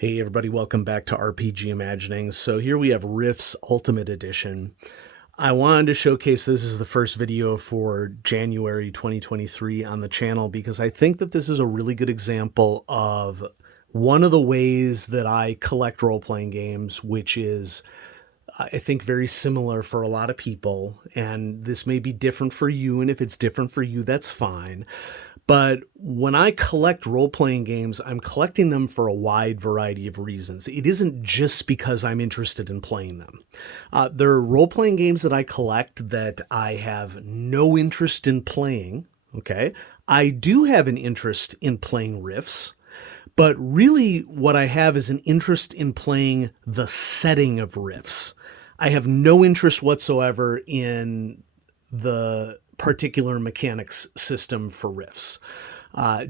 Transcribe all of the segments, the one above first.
Hey everybody, welcome back to RPG Imagining. So here we have Rift's Ultimate Edition. I wanted to showcase this as the first video for January 2023 on the channel because I think that this is a really good example of one of the ways that I collect role-playing games, which is I think very similar for a lot of people, and this may be different for you, and if it's different for you, that's fine. But when I collect role-playing games, I'm collecting them for a wide variety of reasons. It isn't just because I'm interested in playing them. There are role-playing games that I collect that I have no interest in playing, okay? I do have an interest in playing Rifts, but really what I have is an interest in playing the setting of Rifts. I have no interest whatsoever in the particular mechanics system for Rifts.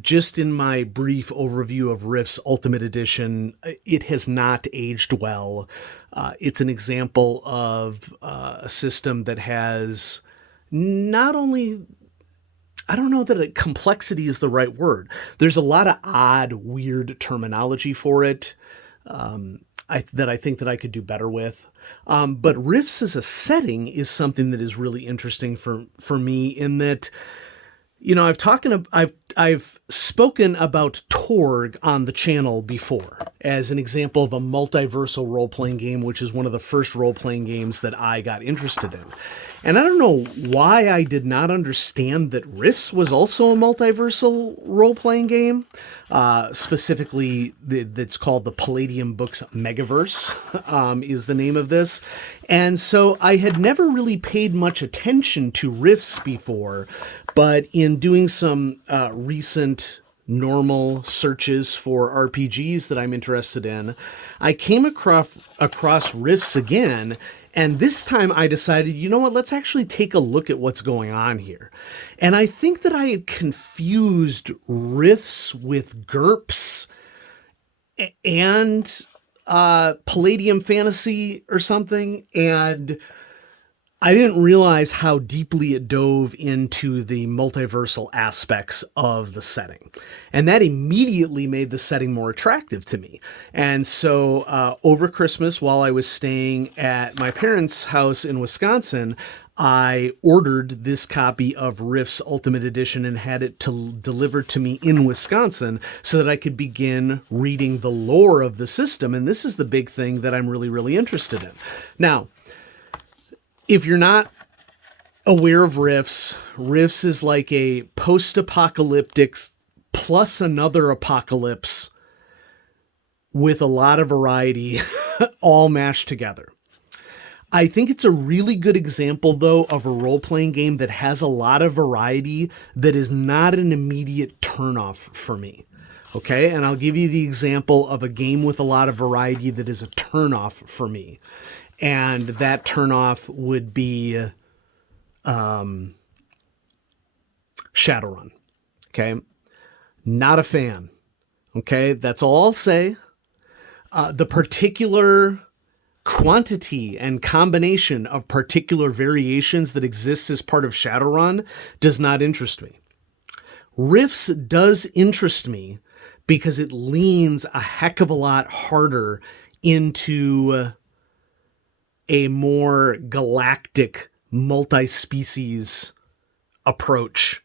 Just in my brief overview of Rift's Ultimate Edition, it has not aged well. It's an example of a system that has not only, I don't know that complexity is the right word. There's a lot of odd, weird terminology for it that I think that I could do better with. But Rifts as a setting is something that is really interesting for me in that, you know, I've spoken about Torg on the channel before as an example of a multiversal role-playing game, which is one of the first role-playing games that I got interested in. And I don't know why I did not understand that Rifts was also a multiversal role-playing game. Specifically, that's called the Palladium Books Megaverse is the name of this. And so I had never really paid much attention to Rifts before, but in doing some recent normal searches for RPGs that I'm interested in, I came across Rifts again. And this time I decided, you know what, let's actually take a look at what's going on here. And I think that I had confused Rifts with GURPS and Palladium Fantasy or something. And I didn't realize how deeply it dove into the multiversal aspects of the setting. And that immediately made the setting more attractive to me. And so over Christmas, while I was staying at my parents' house in Wisconsin, I ordered this copy of Rift's Ultimate Edition and had it delivered to me in Wisconsin so that I could begin reading the lore of the system. And this is the big thing that I'm really, really interested in. Now, if you're not aware of Rifts is like a post-apocalyptic plus another apocalypse with a lot of variety all mashed together. I think it's a really good example, though, of a role-playing game that has a lot of variety that is not an immediate turnoff for me. Okay, and I'll give you the example of a game with a lot of variety that is a turnoff for me. And that turnoff would be Shadowrun. Okay, not a fan. Okay, that's all I'll say. The particular quantity and combination of particular variations that exists as part of Shadowrun does not interest me. Rifts does interest me because it leans a heck of a lot harder into a more galactic, multi-species approach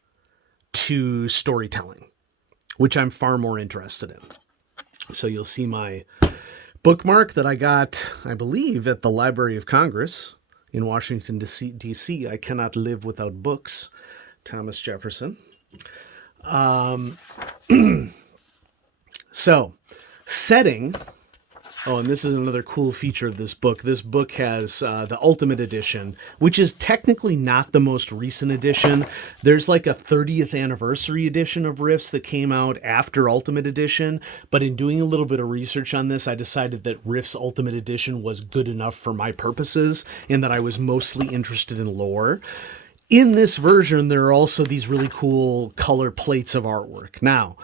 to storytelling, which I'm far more interested in. So you'll see my bookmark that I got, I believe, at the Library of Congress in Washington, D.C. I cannot live without books. Thomas Jefferson. So, setting. Oh, and this is another cool feature of this book. This book has the Ultimate Edition, which is technically not the most recent edition. There's like a 30th anniversary edition of Rifts that came out after Ultimate Edition. But in doing a little bit of research on this, I decided that Rifts Ultimate Edition was good enough for my purposes and that I was mostly interested in lore. In this version, there are also these really cool color plates of artwork. Now,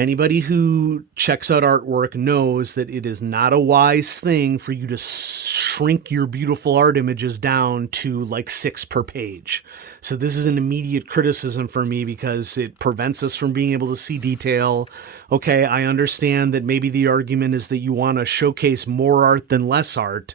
Anybody who checks out artwork knows that it is not a wise thing for you to shrink your beautiful art images down to like 6 per page. So this is an immediate criticism for me because it prevents us from being able to see detail. Okay, I understand that maybe the argument is that you want to showcase more art than less art,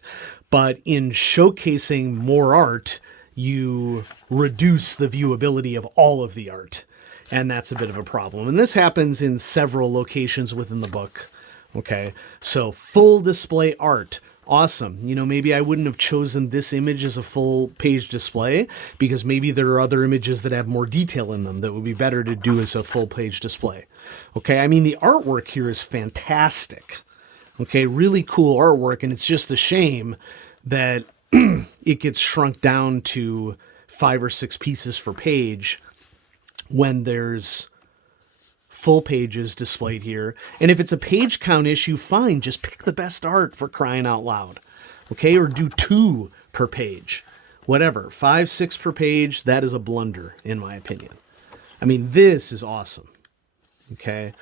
but in showcasing more art, you reduce the viewability of all of the art. And that's a bit of a problem. And this happens in several locations within the book. Okay, so full display art. Awesome. You know, maybe I wouldn't have chosen this image as a full page display because maybe there are other images that have more detail in them that would be better to do as a full page display. Okay, I mean, the artwork here is fantastic. Okay, really cool artwork. And it's just a shame that it gets shrunk down to 5 or 6 pieces per page when there's full pages displayed here. And if it's a page count issue, fine, just pick the best art, for crying out loud. Okay, or do 2 per page. Whatever, 5, 6 per page, that is a blunder, in my opinion. I mean, this is awesome. Okay,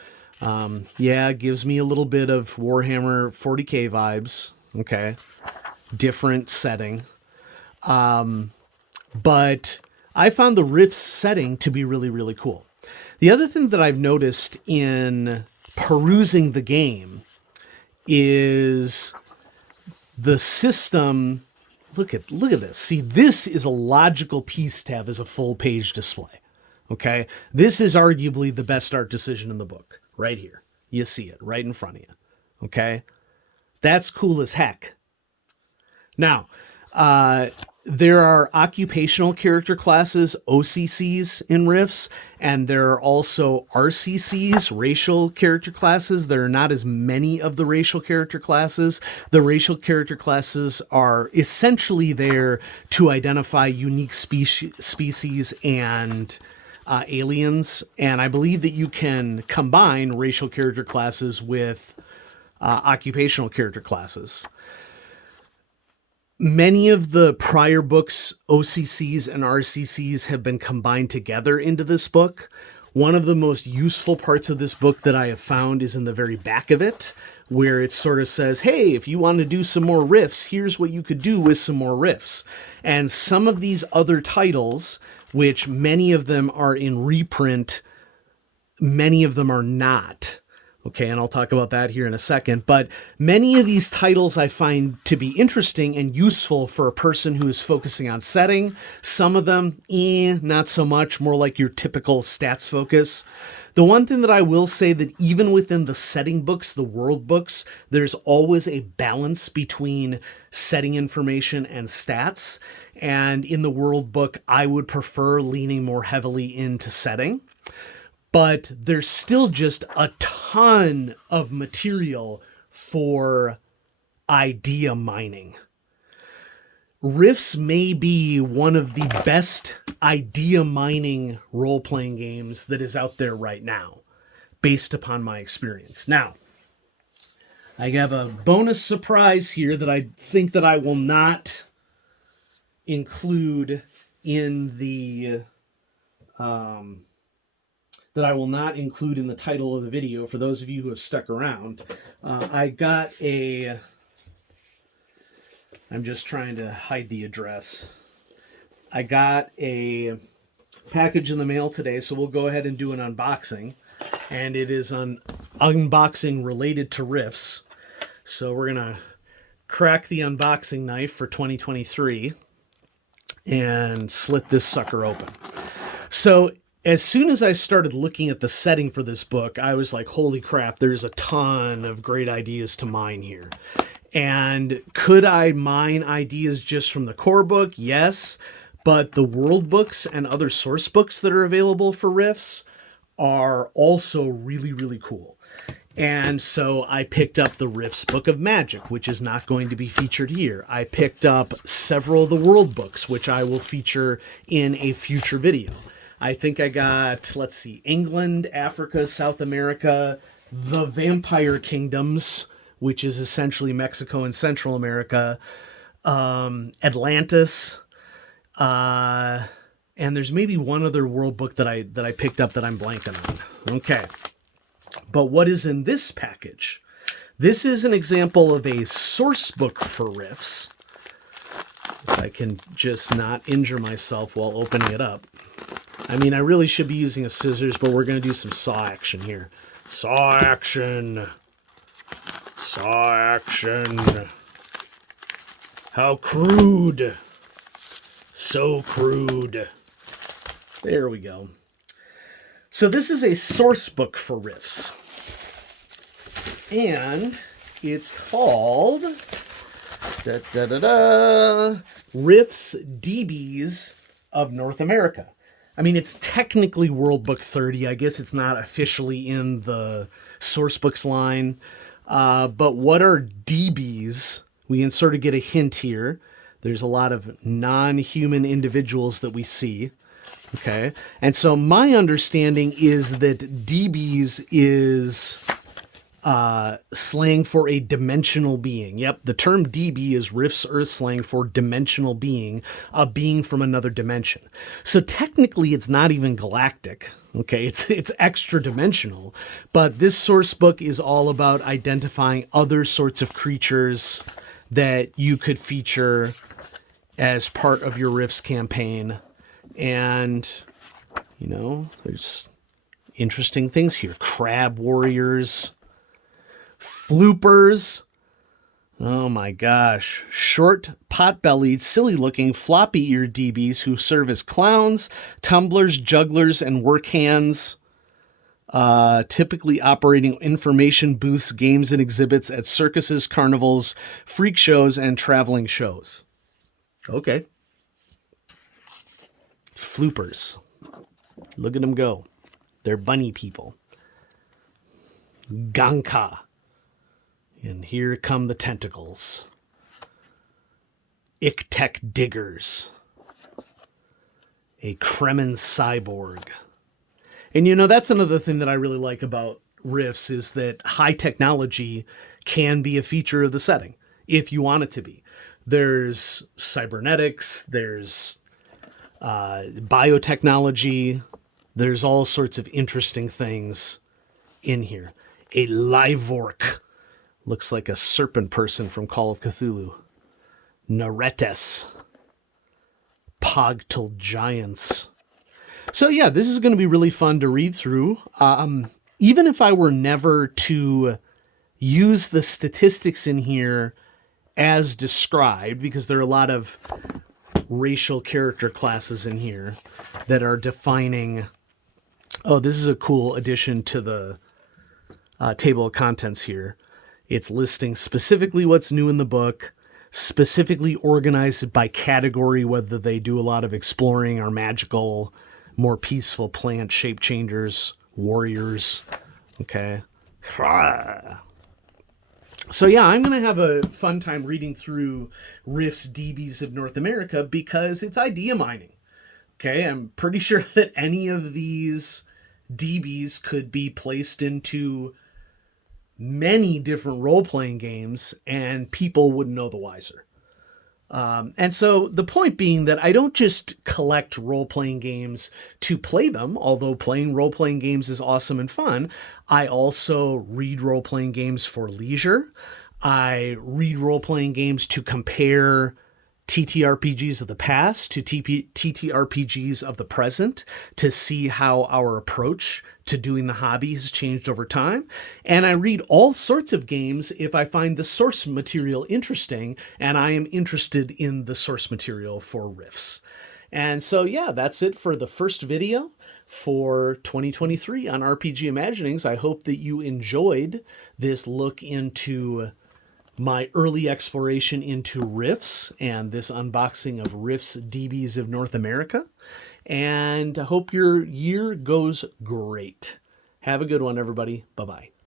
yeah, it gives me a little bit of Warhammer 40k vibes. Okay, different setting. But I found the Rifts setting to be really, really cool. The other thing that I've noticed in perusing the game is the system. Look at this. See, this is a logical piece to have as a full page display. Okay, this is arguably the best art decision in the book. Right here, you see it right in front of you. Okay, that's cool as heck. Now, there are occupational character classes, OCCs, in Rifts, and there are also RCCs, racial character classes. There are not as many of the racial character classes. The racial character classes are essentially there to identify unique species and aliens, and I believe that you can combine racial character classes with occupational character classes. Many of the prior books, OCCs and RCCs, have been combined together into this book. One of the most useful parts of this book that I have found is in the very back of it, where it sort of says, hey, if you want to do some more Rifts, here's what you could do with some more Rifts. And some of these other titles, which many of them are in reprint, many of them are not. Okay, and I'll talk about that here in a second. But many of these titles I find to be interesting and useful for a person who is focusing on setting. Some of them, not so much, more like your typical stats focus. The one thing that I will say that even within the setting books, the world books, there's always a balance between setting information and stats. And in the world book, I would prefer leaning more heavily into setting. But there's still just a ton of material for idea mining. Rifts may be one of the best idea mining role-playing games that is out there right now, based upon my experience. Now, I have a bonus surprise here that I think that I will not include in the title of the video for those of you who have stuck around. I'm just trying to hide the address. I got a package in the mail today, so we'll go ahead and do an unboxing. And it is an unboxing related to Rifts. So we're going to crack the unboxing knife for 2023 and slit this sucker open. So as soon as I started looking at the setting for this book, I was like, holy crap, there's a ton of great ideas to mine here. And could I mine ideas just from the core book? Yes. But the world books and other source books that are available for Rifts are also really, really cool. And so I picked up the Rifts Book of Magic, which is not going to be featured here. I picked up several of the world books, which I will feature in a future video. I think I got, let's see, England, Africa, South America, the Vampire Kingdoms, which is essentially Mexico and Central America, Atlantis, and there's maybe one other world book that I picked up that I'm blanking on. Okay. But what is in this package? This is an example of a source book for riffs. If I can just not injure myself while opening it up. I mean, I really should be using a scissors, but we're going to do some saw action here. Saw action. Saw action. How crude. So crude. There we go. So this is a source book for riffs. And it's called Riffs DBs of North America. I mean, it's technically World Book 30. I guess it's not officially in the source books line. But what are DBs? We can sort of get a hint here. There's a lot of non-human individuals that we see. Okay. And so my understanding is that DBs is slang for a dimensional being. Yep, the term DB is Rift's Earth slang for dimensional being, a being from another dimension. So technically it's not even galactic. Okay, it's extra dimensional, but this source book is all about identifying other sorts of creatures that you could feature as part of your Rifts campaign. And, you know, there's interesting things here. Crab warriors, floopers. Oh my gosh. Short, pot-bellied, silly-looking, floppy-eared DBs who serve as clowns, tumblers, jugglers, and work hands, typically operating information booths, games, and exhibits at circuses, carnivals, freak shows, and traveling shows. Okay. Floopers. Look at them go. They're bunny people. Ganka. And here come the tentacles. Ictec diggers. A Kremen cyborg. And you know, that's another thing that I really like about Rifts is that high technology can be a feature of the setting, if you want it to be. There's cybernetics, there's biotechnology, there's all sorts of interesting things in here. A Livork. Looks like a serpent person from Call of Cthulhu. Naretes. Pogtle giants. So yeah, this is going to be really fun to read through. Even if I were never to use the statistics in here as described, because there are a lot of racial character classes in here that are defining, oh, this is a cool addition to the table of contents here. It's listing specifically what's new in the book, specifically organized by category, whether they do a lot of exploring or magical, more peaceful plant shape changers, warriors. Okay. So yeah, I'm going to have a fun time reading through Rift's DBs of North America because it's idea mining. Okay. I'm pretty sure that any of these DBs could be placed into many different role-playing games and people wouldn't know the wiser. And so the point being that I don't just collect role-playing games to play them, although playing role-playing games is awesome and fun. I also read role-playing games for leisure. I read role-playing games to compare TTRPGs of the past to TTRPGs of the present to see how our approach to doing the hobby has changed over time. And I read all sorts of games if I find the source material interesting and I am interested in the source material for Rifts. And so, yeah, that's it for the first video for 2023 on RPG Imaginings. I hope that you enjoyed this look into my early exploration into Rifts and this unboxing of Rifts DBs of North America. And I hope your year goes great. Have a good one, everybody. Bye-bye.